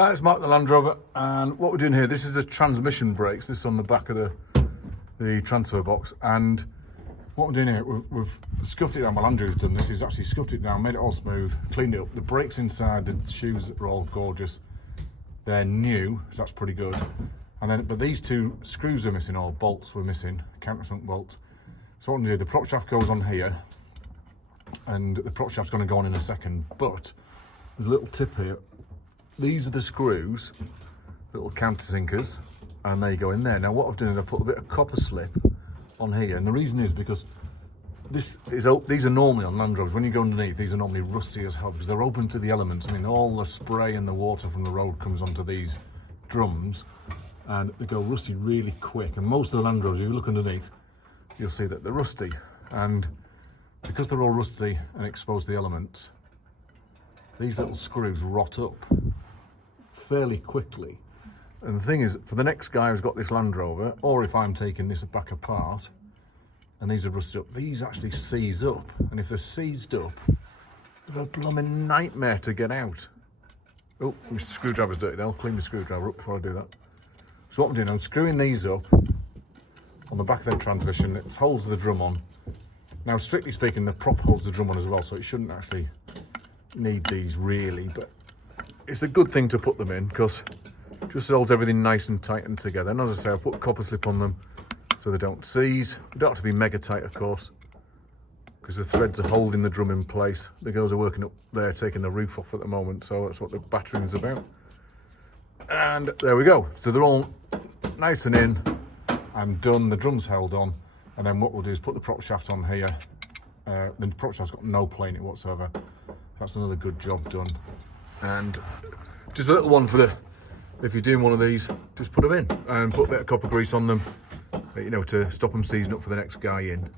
It's Mark the Land Rover, and what we're doing here, this is the transmission brakes. This is on the back of the transfer box, and what we're doing here, we've scuffed it down. Well, Andrew's done this. He's actually scuffed it down, made it all smooth, cleaned it up. The brakes inside, the shoes are all gorgeous. They're new, so that's pretty good. And then, but these two screws are missing, or bolts were missing, countersunk bolts. So what I'm going to do, the prop shaft goes on here, and the prop shaft's going to go on in a second, but there's a little tip here. These are the screws, little countersinkers, and they go in there. Now what I've done is I've put a bit of copper slip on here, and the reason is because these are normally on Land Rovers, when you go underneath, these are normally rusty as hell because they're open to the elements. I mean, all the spray and the water from the road comes onto these drums, and they go rusty really quick. And most of the Land Rovers, if you look underneath, you'll see that they're rusty. And because they're all rusty and exposed to the elements, these little screws rot up fairly quickly. And the thing is, for the next guy who's got this Land Rover, or if I'm taking this back apart and these are rusted up, these actually seize up, and if they're seized up, they're a blooming nightmare to get out. Oh, my screwdriver's dirty there. I'll clean the screwdriver up before I do that. So what I'm doing, I'm screwing these up on the back of the transmission. It holds the drum on. Now, strictly speaking, the prop holds the drum on as well, so it shouldn't actually need these really, but it's a good thing to put them in because it just holds everything nice and tight and together. And as I say, I put copper slip on them so they don't seize. They don't have to be mega tight, of course, because the threads are holding the drum in place. The girls are working up there, taking the roof off at the moment, so that's what the battering's about. And there we go. So they're all nice and in and done. The drum's held on, and then what we'll do is put the prop shaft on here. The prop shaft's got no play in it whatsoever. That's another good job done. And just a little one for if you're doing one of these, just put them in and put a bit of copper grease on them, you know, to stop them seizing up for the next guy in.